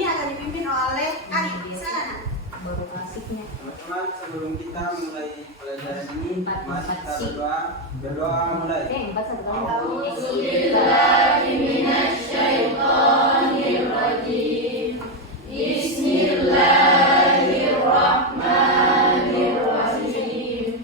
ini akan dipimpin oleh Ari. Sana. Baru klasiknya. Teman-teman, sebelum kita mulai pelajaran ini, mari kita berdoa. Berdoa mulai. Empat satu kali. Bismillahirrahmanirrahim. Bismillahirrahmanirrahim.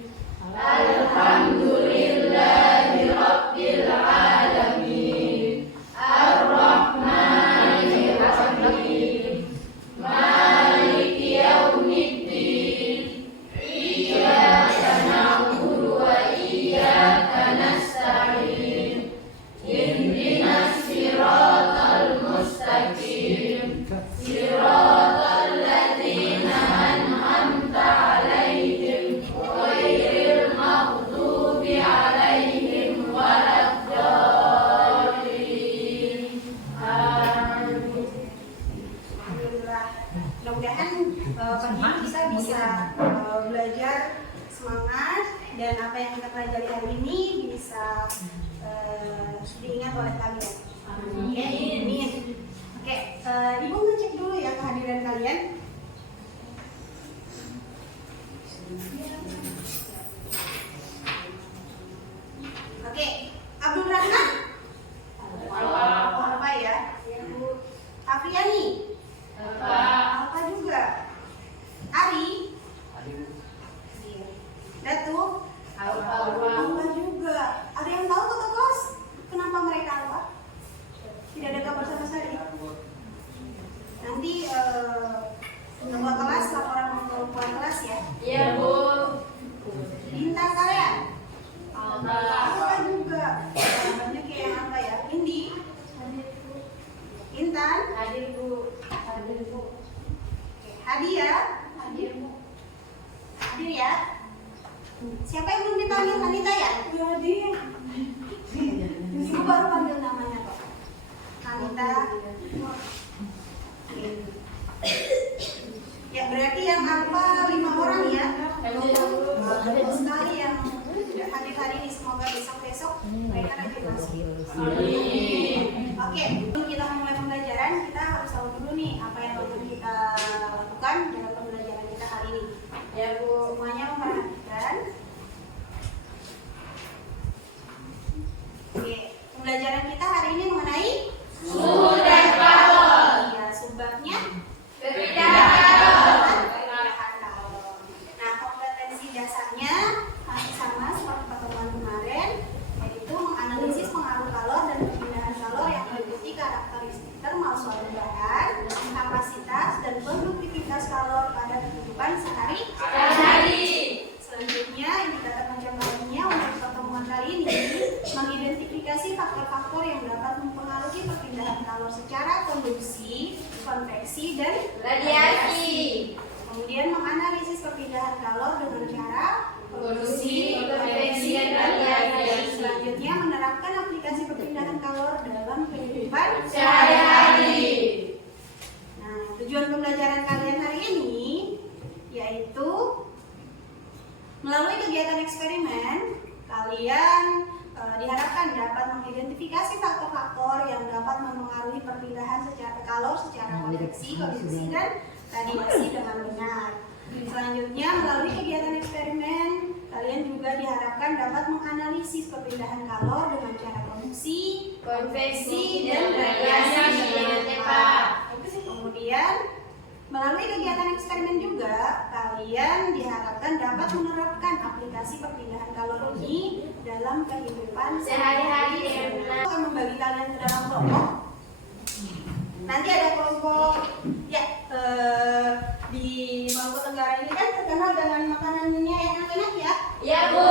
Alhamdulillahirabbil alamin. Ar-Rahmanir-Rahim. Maliki yaumiddin. Iyyaka na'budu wa iyyaka nasta'in. Ihdinas siratal mustaqim. Siratal ladzina an'amta 'alaihim ghairil maghdubi 'alaihim waladdallin. Amin. Alhamdulillah. Mudah-mudahan pagi ini kita bisa belajar semangat dan apa yang kita pelajari hari ini bisa diingat oleh kalian. Amin. Oke, Ibu ngecek dulu ya kehadiran kalian. Oke, Abdul Rahman. Apa ya? Ibu Afriani. Apa juga? Ari. Iya. Datu. Apa juga? Ada yang tahu kata kelas? Kenapa mereka apa? Tidak ada kabar sama sekali. Nanti ketua kelas laporan ke ketua kelas ya. Iya, Bu. Bintang kalian. Apa? Apa juga? Banyak yang apa ya? Indi. Intan. Hadir, Bu. Oke, Hadiah. Hadir, Bu. Hadir ya. Siapa yang belum dipanggil Anita ya? Hadir. Ibu baru panggil namanya kok. Anita. Ya berarti yang apa 5 orang ya? Bagus sekali yang sudah hadir hari ini. Semoga besok-besok mereka rajin masuk. Oke, sebelum kita mulai pembelajaran, kita harus tahu dulu nih apa yang akan kita lakukan dalam pembelajaran kita hari ini. Ya, Bu. Semuanya memperhatikan. Oke, pembelajaran kita hari ini mengenai Suhu dan kalor. Iya, subbabnya Perpindahan perpindahan kalor. Nah, kompetensi dasarnya masih sama seperti pertemuan kemarin, yaitu menganalisis pengaruh kalor dan perpindahan kalor yang meliputi karakteristik termal suatu bahan, kapasitas dan produktivitas kalor pada kehidupan sehari-hari. Selanjutnya, indikator pencapaiannya untuk pertemuan kali ini mengidentifikasi faktor-faktor yang dapat mempengaruhi perpindahan kalor secara konduksi, konveksi, dan radiasi. kemudian menganalisis perpindahan kalor dengan cara Konduksi, konveksi, dan radiasi. Selanjutnya, menerapkan aplikasi perpindahan kalor dalam kehidupan Sehari-hari. Nah, tujuan pembelajaran kalian hari ini yaitu melalui kegiatan eksperimen, kalian diharapkan dapat mengidentifikasi faktor-faktor yang dapat mempengaruhi perpindahan secara kalor secara konveksi, konduksi, dan radiasi dengan benar. Selanjutnya, melalui kegiatan eksperimen, kalian juga diharapkan dapat menganalisis perpindahan kalor dengan cara konduksi, Konveksi, dan radiasi yang tepat. Kemudian, melalui kegiatan eksperimen juga, kalian diharapkan dapat menerapkan aplikasi perpindahan kalor ini dalam kehidupan Sehari-hari dengan benar. Akan membagi kalian ke dalam kelompok. Nanti ada kelompok ya di Maluku Tenggara ini kan terkenal dengan makanannya yang enak-enak ya. Ya, Bu.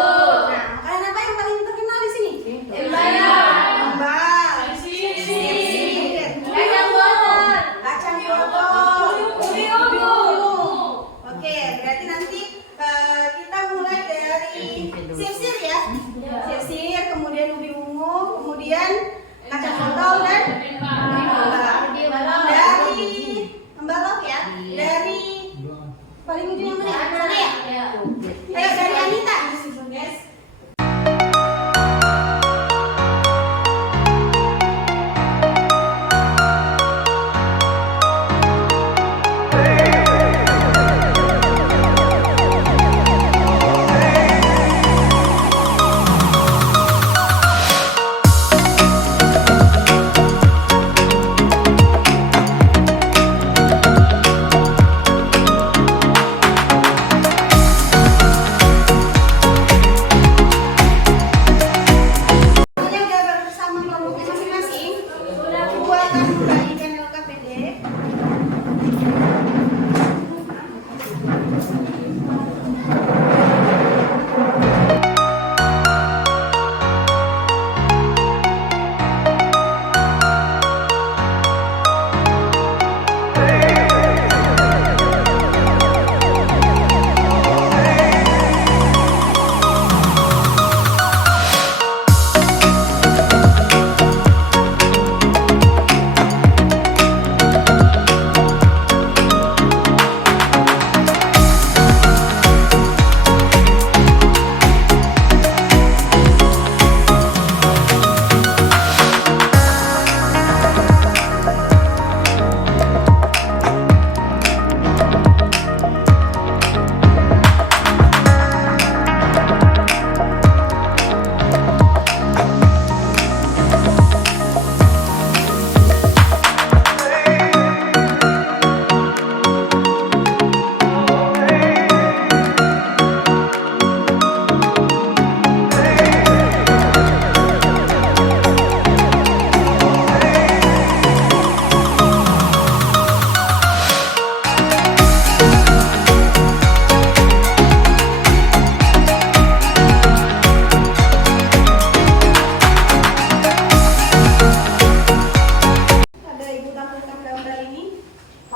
Nah, makanan apa yang paling terkenal di sini? Embayang. Kembang, Sisir. Kacang botol. kacang botol, Ubi-ungu. Oke, berarti nanti kita mulai dari sisir ya. Sisir, kemudian ubi ungu, kemudian kacang botol dan dari pembalok ya. Dari paling ujung yang mana? Sana ya? Ayo dari Anita. Yes.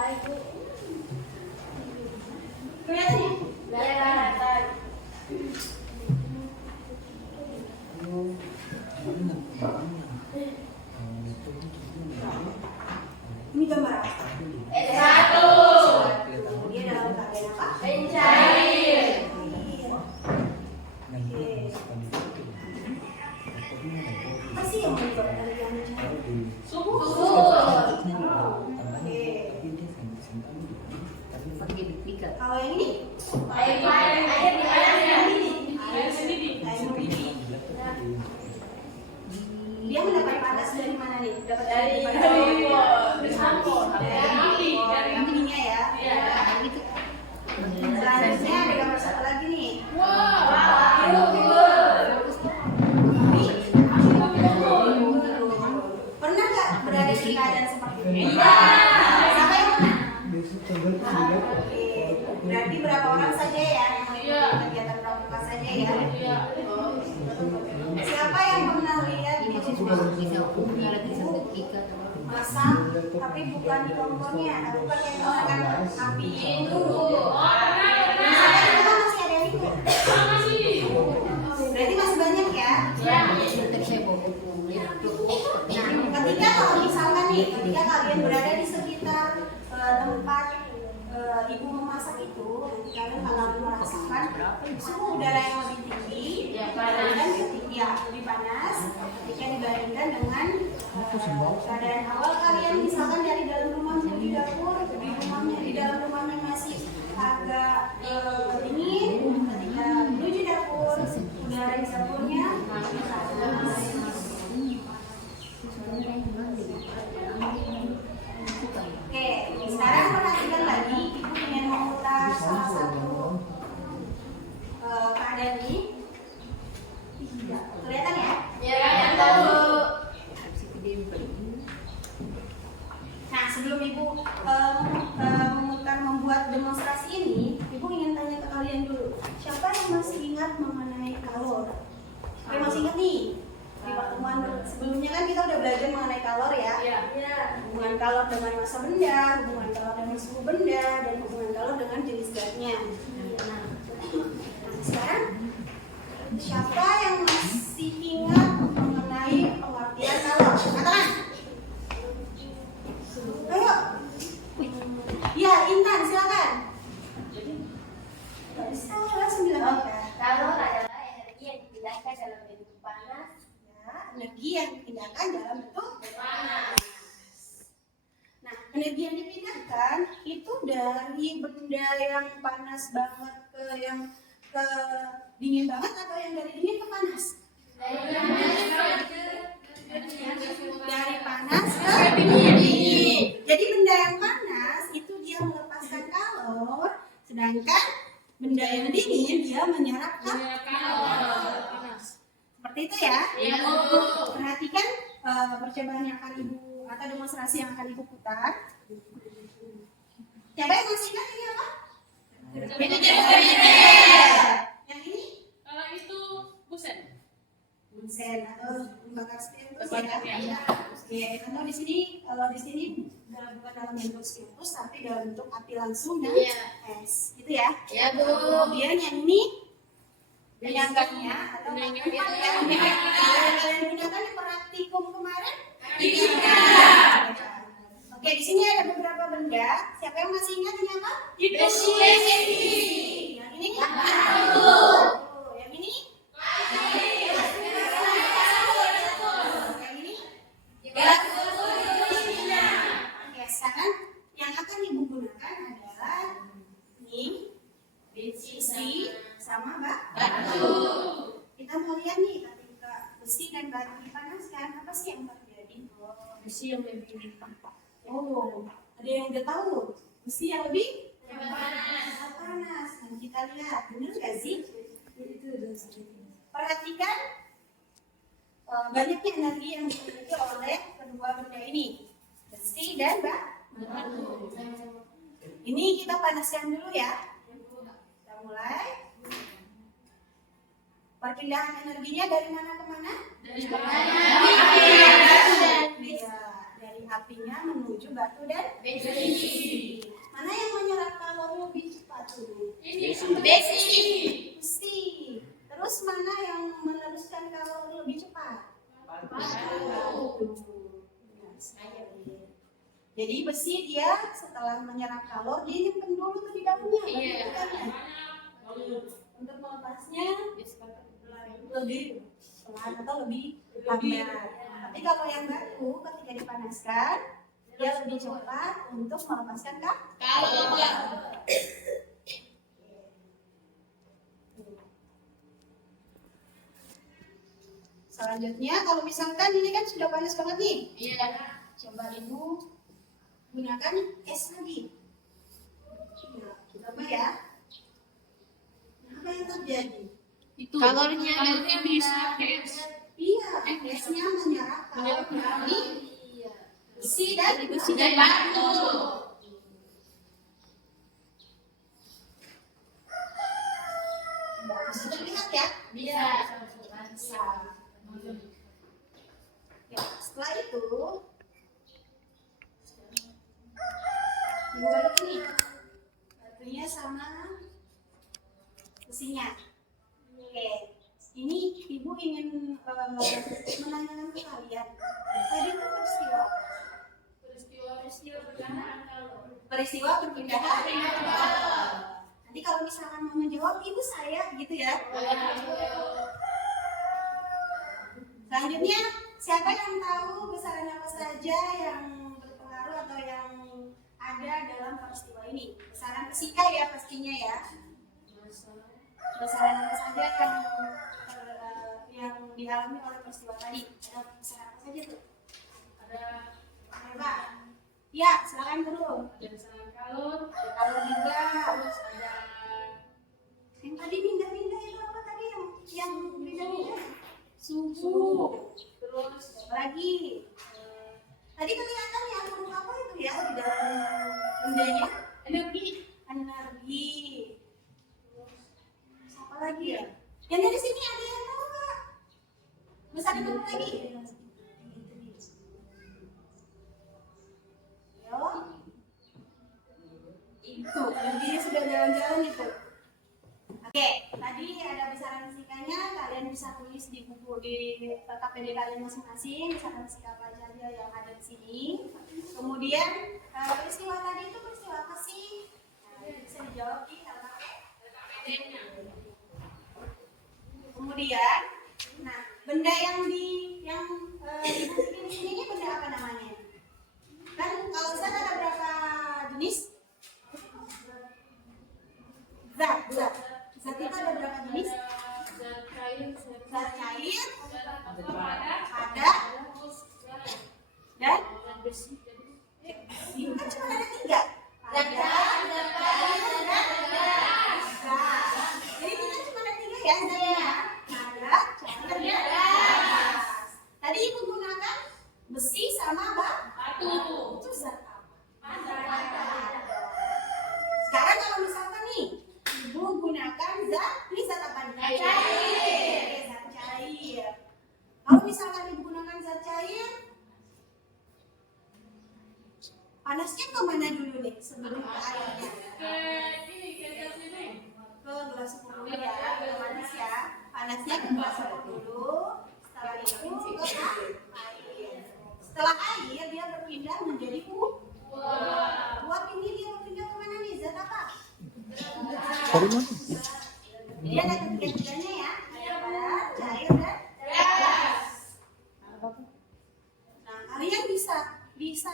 Ibu. Kelihatan ya? Kelihatan. Ini gambar apa? Satu. Dia dalam keadaan apa? Pencair. Oke. Apa sih yang membuat kalian mencari? Suhu. Oke. Pakai duplikat. Kalau yang ini? Air mendidih. Air mendidih. Dia mendapat panas dari mana nih? Dapat dari Sampon. dari apinya ya. Iya. Selanjutnya ada gambar satu lagi nih. Pernah nggak berada di keadaan seperti ini? Iya. Siapa yang pernah? Oke. Berarti berapa orang saja ya yang mengikuti kegiatan pramuka saja ya? Siapa yang pernah lihat Masih ibu sudah bisa punya tulisan duplikat. masak tapi bukan di kompornya, tapi pakai menggunakan api? Misalnya di rumah masih ada yang ikut. Berarti masih banyak ya? Tadi saya bawa buku. Nah, ketika kalau misalkan nih, ketika kalian berada di sekitar tempat ibu memasak itu, nanti kalian bakal merasakan suhu udara yang lebih tinggi dan lebih panas ketika dibandingkan dengan keadaan awal kalian misalkan dari dalam rumah menuju dapur, di dalam rumahnya masih agak dingin, ketika menuju dapur udara di dapurnya panas. Oke, sekarang perhatikan lagi, ibu ingin memutar salah satu keadaan ini. Kelihatan ya? Nah, sebelum ibu membuat demonstrasi ini, ibu ingin tanya ke kalian dulu. Siapa yang masih ingat mengenai kalor? Siapa yang masih ingat nih? Di pertemuan sebelumnya kan kita udah belajar mengenai kalor ya. Hubungan kalor dengan massa benda, hubungan kalor dengan suhu benda, dan hubungan kalor dengan jenis zatnya. Nah, sekarang siapa yang masih ingat mengenai pengertian kalor? Katakan. Ayo. Ya, Intan, silakan. Gak bisa, langsung bilang aja. Kalor adalah energi yang dipindahkan dalam bentuk panas. Energi yang dipindahkan dalam bentuk Panas. Nah, energi yang dipindahkan itu dari benda yang panas banget ke yang ke dingin banget atau yang dari dingin ke panas? Dari panas ke dingin. Jadi benda yang panas itu dia melepaskan kalor, sedangkan benda yang dingin dia menyerap kalor. Seperti itu ya. Perhatikan percobaan yang akan ibu atau demonstrasi yang akan ibu putar. Siapa yang masih ingat ini apa? Yang ini? Kalau itu busen. Bunsen atau bakar spiritus ya. Oke, atau di sini kalau di sini bukan dalam bentuk spiritus tapi dalam bentuk api langsung dan es. Gitu ya. Kemudian yang ini penyanggatnya atau yang kalian gunakan di praktikum kemarin? Oke, di sini ada beberapa benda. Siapa yang masih ingat ini apa? Besi. Yang ini? Yang ini? Yang ini? Oke, sekarang yang akan ibu gunakan adalah ini besi sama batu. Kita mau lihat nih ketika besi dan batu dipanaskan, apa sih yang terjadi? Besi yang lebih Oh, ada yang udah tahu besi yang lebih Panas. panas. Nah, kita lihat, benar nggak sih? Perhatikan banyaknya energi yang dimiliki oleh kedua benda ini, besi dan batu. Ini kita panaskan dulu ya. Kita mulai. Perpindahan energinya dari mana ke mana? Dari panas. Iya. dari apinya menuju batu dan besi. Mana yang menyerap kalori lebih cepat tuh? Besi. Terus mana yang meneruskan kalori lebih cepat? Batu. Jadi besi dia setelah menyerap kalori dia nyimpen dulu tuh di dalamnya. Untuk melepasnya lebih pelan atau lebih lambat. Tapi kalau yang batu ketika dipanaskan dia lebih cepat untuk melepaskan kalori. Selanjutnya kalau misalkan ini kan sudah panas banget nih. Coba ibu gunakan es lagi. Coba ya. Apa yang terjadi? Kalorinya nanti bisa Iya, esnya menyerap kalori dari besi dan batu. Bisa terlihat ya? Bisa. Ya, setelah itu ibu balik nih. Batunya sama besinya. Oke, ini ibu ingin menanyakan ke kalian. Tadi itu peristiwa perpindahan. Nanti kalau misalkan mau menjawab ibu saya gitu ya. Selanjutnya, siapa yang tahu besaran apa saja yang berpengaruh atau yang ada dalam peristiwa ini? Besaran fisika ya pastinya ya. Besaran apa saja yang dialami oleh peristiwa tadi? Ada besaran apa saja tuh? Ada apa? Ya, silakan dulu. ada besaran kalor, Kalau juga terus ada yang tadi pindah-pindah itu apa tadi yang pindah-pindah? suhu, Terus apa lagi? Tadi kelihatan ya huruf apa itu ya di dalam bendanya? energi, Terus apa lagi ya? Yang dari sini ada yang tahu nggak? Bisa ditunggu lagi? Yo, itu energi sudah jalan-jalan itu. Oke, tadi ada besaran fisikanya, kalian bisa tulis di buku di KPD kalian masing-masing, besaran fisika apa saja yang ada di sini. Kemudian peristiwa tadi itu peristiwa apa sih? Nah, bisa dijawab di KPD-nya. Kemudian, nah benda yang dibutuhkan di sini ini benda apa namanya? Kan kalau Ustaz ada berapa jenis? Zat itu ada berapa jenis? zat cair, Zat cair, padat, dan besi, ini kan cuma ada 3. Padat, zat cair, dan gas. Jadi kita cuma ada 3 ya zatnya. Padat, cair, dan gas. Tadi ibu gunakan besi sama batu. Itu zat apa? Padat. Sekarang kalau misalkan nih ibu gunakan ini zat apa nih? Cair. Zat cair. Kalau misalkan ibu gunakan zat cair, panasnya kemana dulu nih sebelum ke airnya? Ke gelas ukur dulu ya, otomatis ya. Panasnya ke gelas ukur dulu. Setelah itu ke air. Setelah air dia berpindah menjadi uap. Uap ini dia berpindah kemana nih? Zat apa? Jadi ada ketiga-tiganya ya. Ada padat, cair, dan gas. Nah, kalian bisa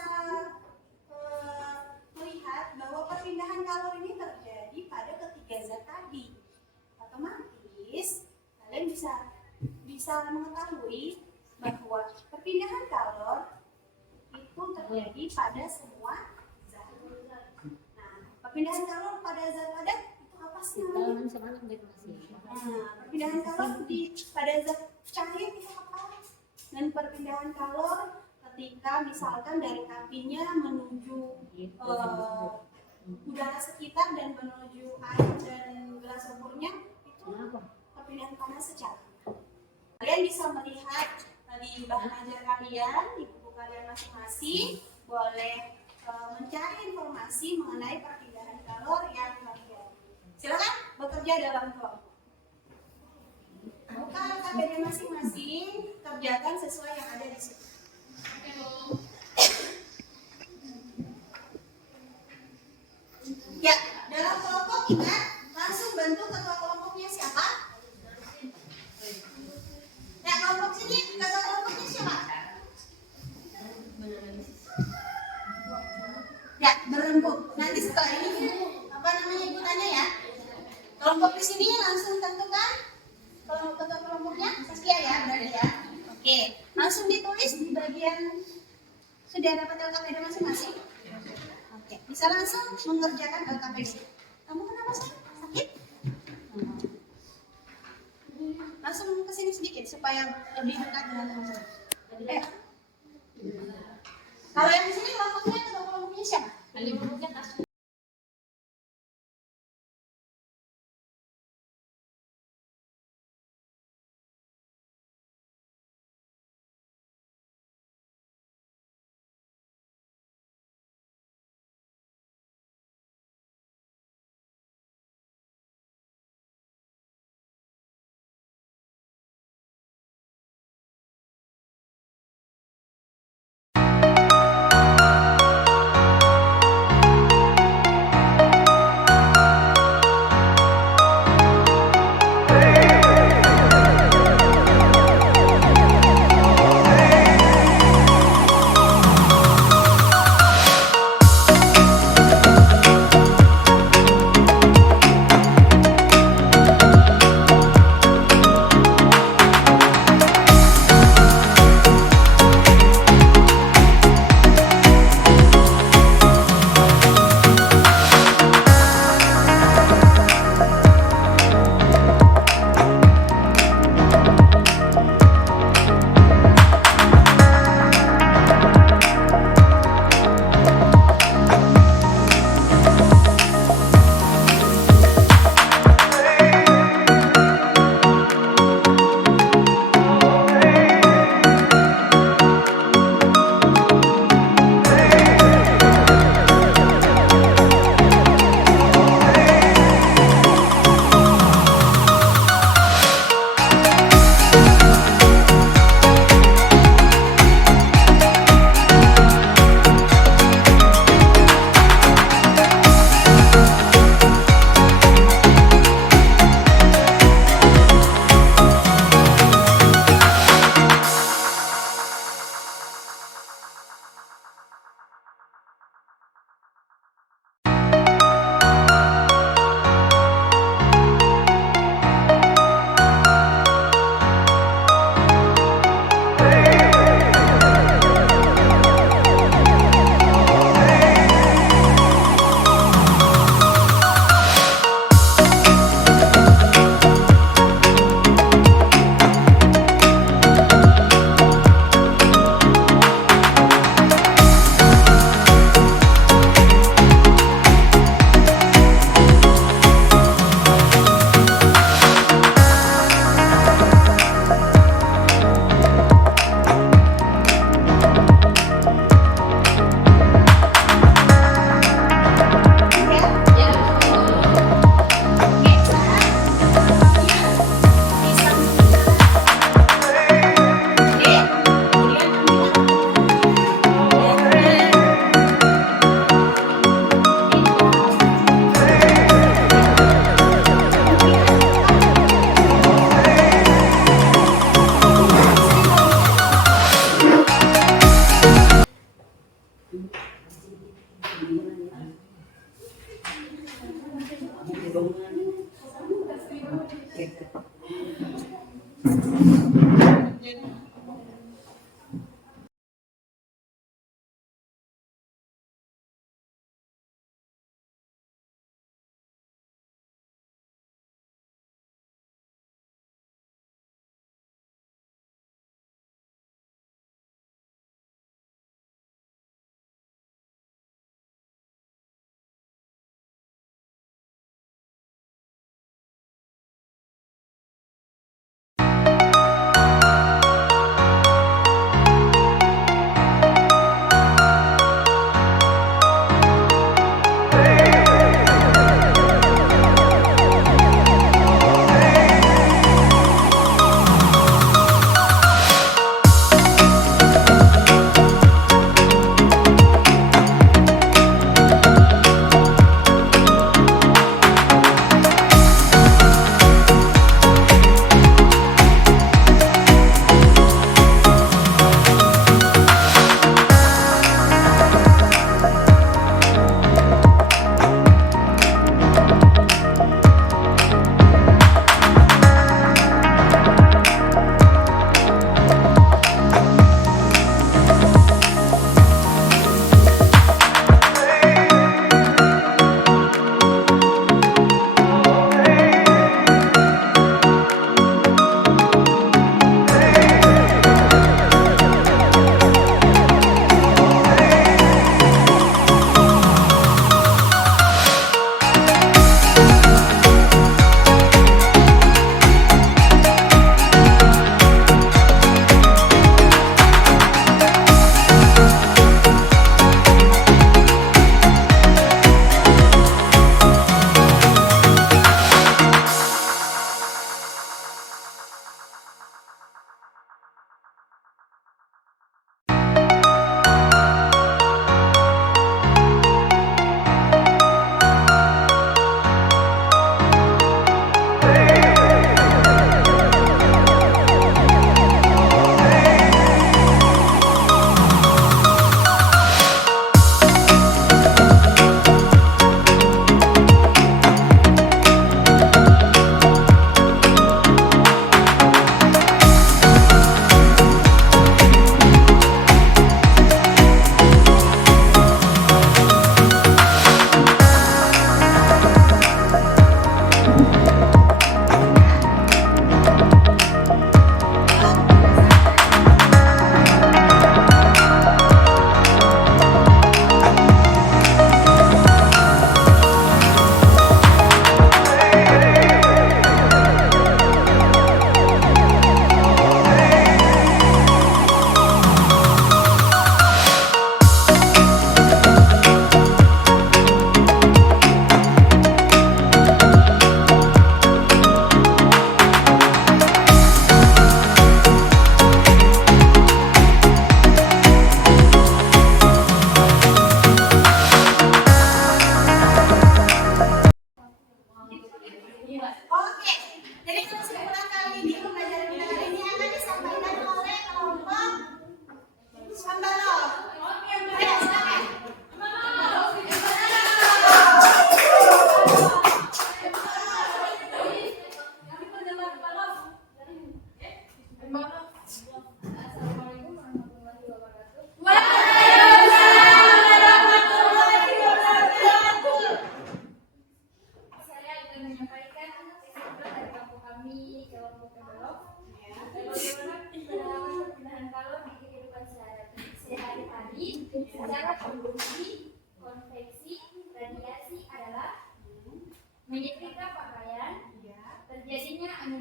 melihat bahwa perpindahan kalori ini terjadi pada ketiga zat tadi. Otomatis kalian bisa mengetahui bahwa perpindahan kalori itu terjadi pada semua zat. Nah, perpindahan kalori pada zat padat itu apa sih namanya? Nah, perpindahan kalori pada zat cair itu apa? Dan perpindahan kalori ketika misalkan dari apinya menuju udara sekitar dan menuju air dan gelas ukurnya itu perpindahan panas secara. Kalian bisa melihat di bahan ajar kalian, di buku kalian masing-masing boleh mencari informasi mengenai perpindahan kalor yang kalian. Silakan bekerja dalam kelompok. Buka KBD masing-masing, kerjakan sesuai yang ada di situ. Oke, Bu. Ya, dalam kelompok ingat langsung bantu ketua kelompoknya siapa? Ya, kelompok sini ketua kelompoknya siapa? Ya, berembuk. Nanti setelah ini apa namanya ibu tanya ya. Kelompok di sini langsung tentukan ketua kelompoknya Saskia ya, berarti ya. Oke, langsung ditulis di bagian sudah dapat LKPD masing-masing. Oke, bisa langsung mengerjakan LKPD. Kamu kenapa sih? Sakit? Langsung ke sini sedikit supaya lebih dekat dengan teman-teman. Kalau yang di sini kelompoknya ketua kelompoknya siapa? Kalian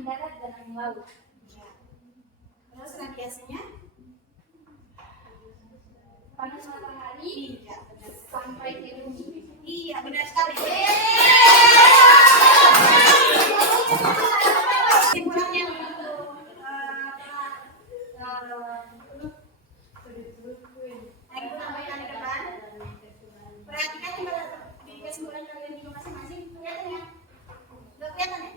darat dan angin laut. Ya. Terus radiasinya? Panas matahari Iya, benar. sampai ke bumi. Iya, benar sekali. Kesimpulannya untuk yang sampaikan di depan, perhatikan di kesimpulan kalian juga masing-masing. Kelihatan ya? Udah kelihatan ya?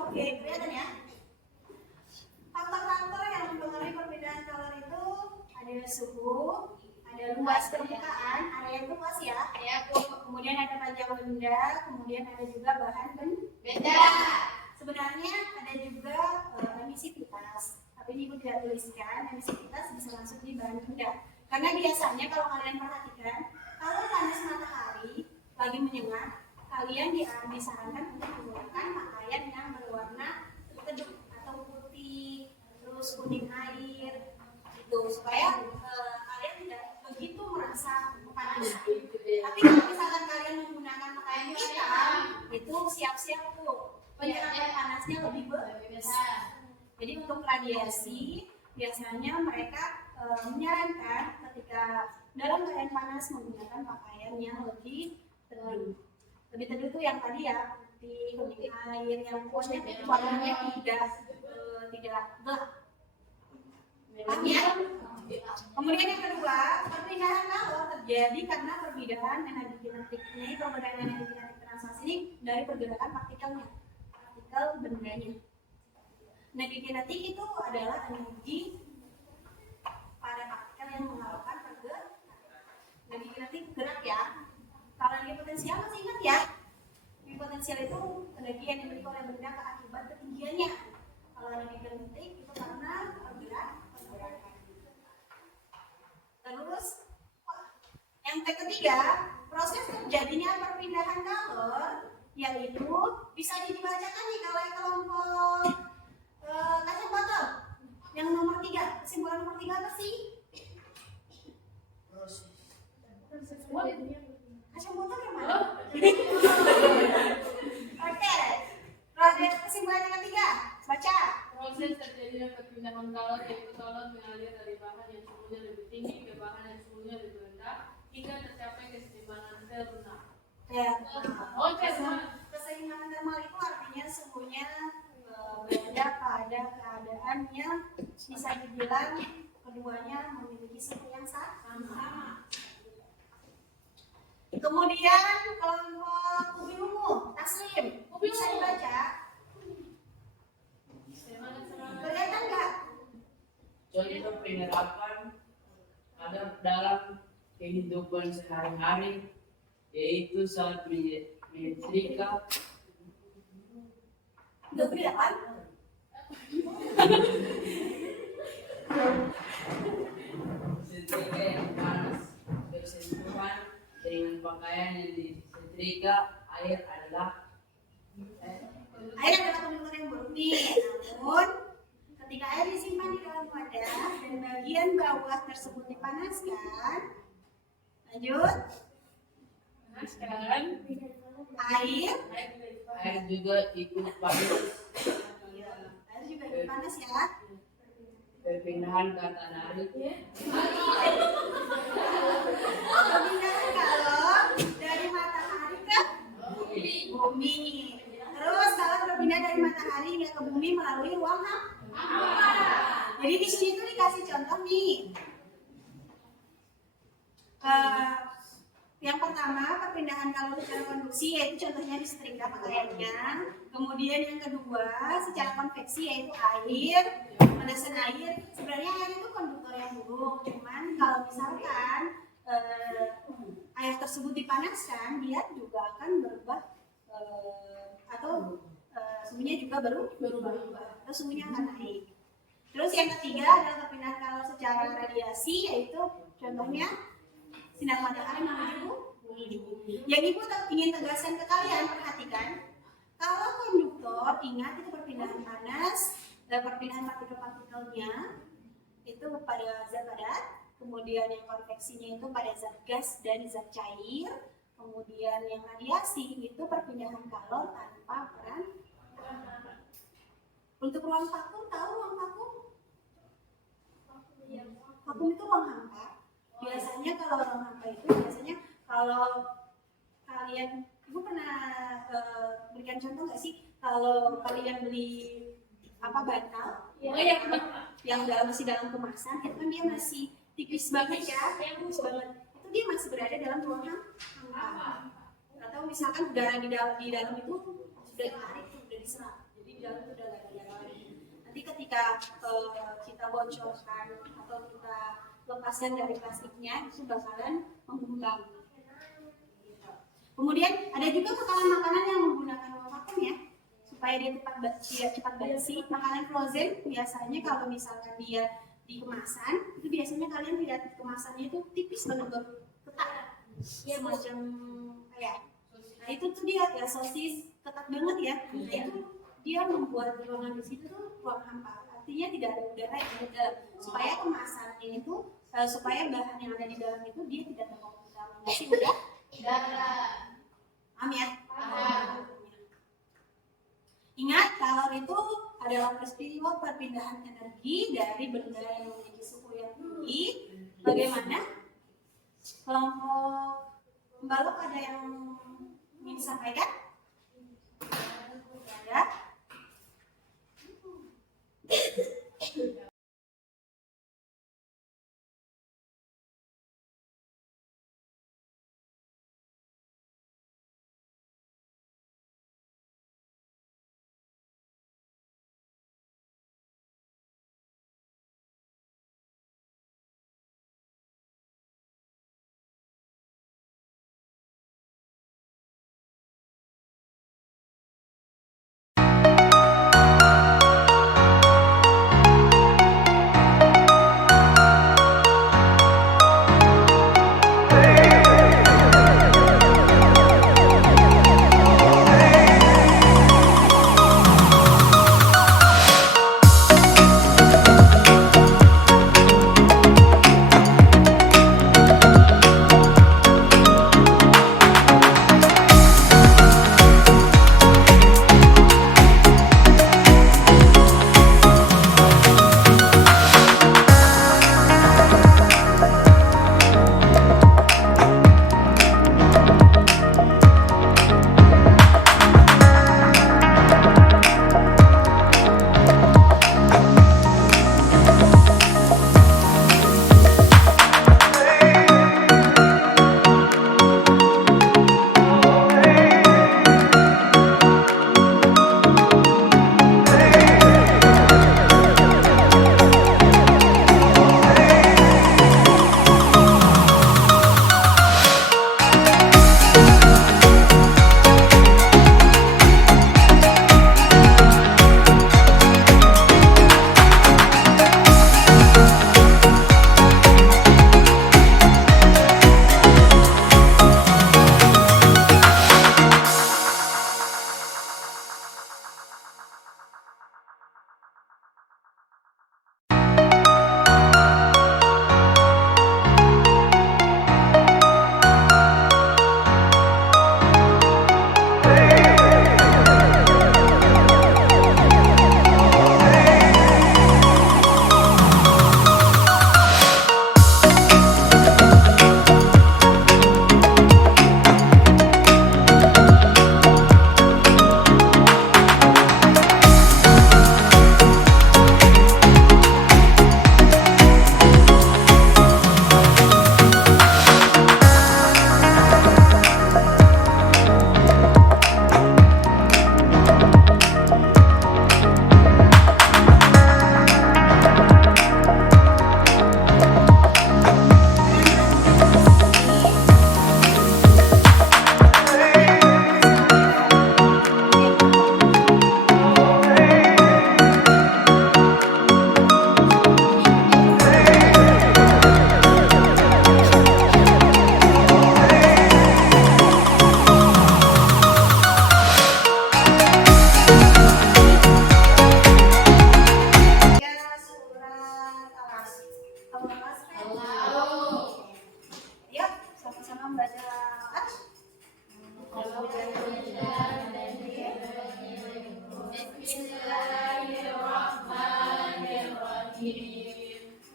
Oke, kelihatan ya? Faktor-faktor yang mempengaruhi perbedaan kalor itu ada suhu, ada luas permukaan, area yang luas ya. Kemudian ada panjang benda, kemudian ada juga bahan benda. Sebenarnya ada juga emisivitas, tapi ini ibu tidak tuliskan. Emisivitas bisa masuk di bahan benda. Karena biasanya kalau kalian perhatikan, kalau panas matahari lagi menyengat, kalian disarankan untuk menggunakan pakaian yang berwarna teduh atau putih, terus kuning air, gitu supaya kalian tidak begitu merasa panas. Tapi kalau misalkan kalian menggunakan pakaian hitam, itu siap-siap tuh penyerapan panasnya lebih besar. Jadi untuk radiasi biasanya mereka menyarankan ketika dalam keadaan panas menggunakan pakaian yang lebih teduh. Lebih teduh itu yang tadi ya, putih, kuning air, yang pokoknya warnanya tidak gelap. Paham ya? Kemudian yang kedua, perpindahan kalor terjadi karena perbedaan energi kinetik ini, perbedaan energi kinetik translasi ini dari pergerakan partikel bendanya. Energi kinetik itu adalah energi pada partikel yang mengalahkan pergerakan. Energi kinetik gerak ya. Kalau energi potensial masih ingat ya? Energi potensial itu energi yang dimiliki oleh benda akibat ketinggiannya. Kalau energi kinetik itu karena pergerakan. Terus yang ketiga, proses terjadinya perpindahan kalor yaitu bisa dibacakan nih kalau yang kelompok kacang botol yang nomor 3. Kesimpulan nomor 3 apa sih? Kacang botol yang mana? Oke. Kesimpulan yang ketiga, baca. Proses terjadinya perpindahan kalor yaitu kalor mengalir dari bahan yang suhunya lebih tinggi ke bahan yang suhunya lebih rendah hingga tercapai keseimbangan sel lunak. Keseimbangan termal itu artinya suhunya berada pada keadaan yang bisa dibilang keduanya memiliki suhu yang sama. Kemudian kelompok ubi ungu, Taslim, bisa dibaca? Kelihatan nggak? Contoh penerapan ada dalam kehidupan sehari-hari yaitu saat menyetrika Berapa? setrika yang panas bersentuhan dengan pakaian yang disetrika. Air adalah konduktor yang berundi. Namun ketika air disimpan di dalam wadah dan bagian bawah tersebut dipanaskan, lanjut. air juga ikut panas. Air juga ikut panas ya. Perpindahan kata narik Perpindahan kalor dari matahari ke bumi. Terus kalor berpindah dari matahari hingga ke bumi melalui ruang hampa. Jadi di sini tuh dikasih contoh nih. Yang pertama perpindahan kalor secara konduksi yaitu contohnya di setrika pakaiannya. Kemudian yang kedua secara konveksi yaitu air, pemanasan air. Sebenarnya air itu konduktor yang buruk, cuman kalau misalkan air tersebut dipanaskan, dia juga akan berubah atau suhunya juga berubah atau suhunya akan naik. Terus yang ketiga adalah perpindahan kalor secara radiasi yaitu contohnya sinar matahari menuju bumi. Yang ibu ingin tegaskan ke kalian, perhatikan kalau konduktor motor, ingat itu perpindahan panas dan perpindahan partikel-partikelnya itu pada zat padat, kemudian yang konveksinya itu pada zat gas dan zat cair, kemudian yang radiasi itu perpindahan kalor tanpa peran. Untuk ruang vakum, tahu ruang vakum? Vakum itu ruang hampa. Biasanya kalau ruang hampa itu biasanya kalau kalian, ibu pernah berikan contoh nggak sih kalau kalian beli bantal, yang masih dalam kemasan, itu kan dia masih tipis banget ya, tipis banget. Itu dia masih berada dalam ruang hampa. Atau misalkan udara di dalam itu sudah ditarik, sudah diserap, jadi di dalam itu udah nggak ada udara lagi. Nanti ketika kita bocorkan atau kita lepaskan dari plastiknya, itu bakalan mengembang. Kemudian ada juga makanan-makanan yang menggunakan ruang vakum ya, supaya dia cepat basi. Makanan frozen biasanya kalau misalkan dia di kemasan, itu biasanya kalian lihat kemasannya itu tipis banget, ketat, semacam kayak. Nah itu tuh dia ya, sosis ketat banget ya. Nah itu dia membuat ruangan di situ tuh ruang hampa. Artinya tidak ada udara yang ada di dalam, supaya kemasannya itu, supaya bahan yang ada di dalam itu dia tidak terkontaminasi udara. Paham ya? Ingat, kalor itu adalah peristiwa perpindahan energi dari benda yang memiliki suhu yang tinggi. Bagaimana? Kelompok pembalok ada yang ingin disampaikan? Ada?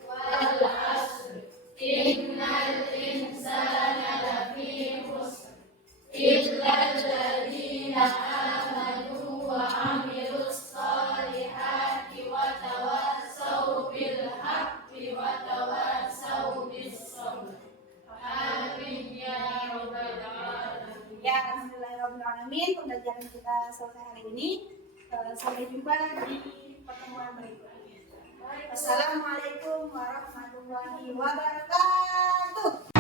والعصر إن الإنسان لفي خسر إلا الذين آمنوا وعملوا الصالحات وتواصوا بالحق وتواصوا بالصبر. Amin ya rabbal alamin. Ya, alhamdulillahirobbilalamin, pembelajaran kita selesai hari ini. Sampai jumpa di pertemuan berikutnya. Wassalamualaikum warahmatullahi wabarakatuh.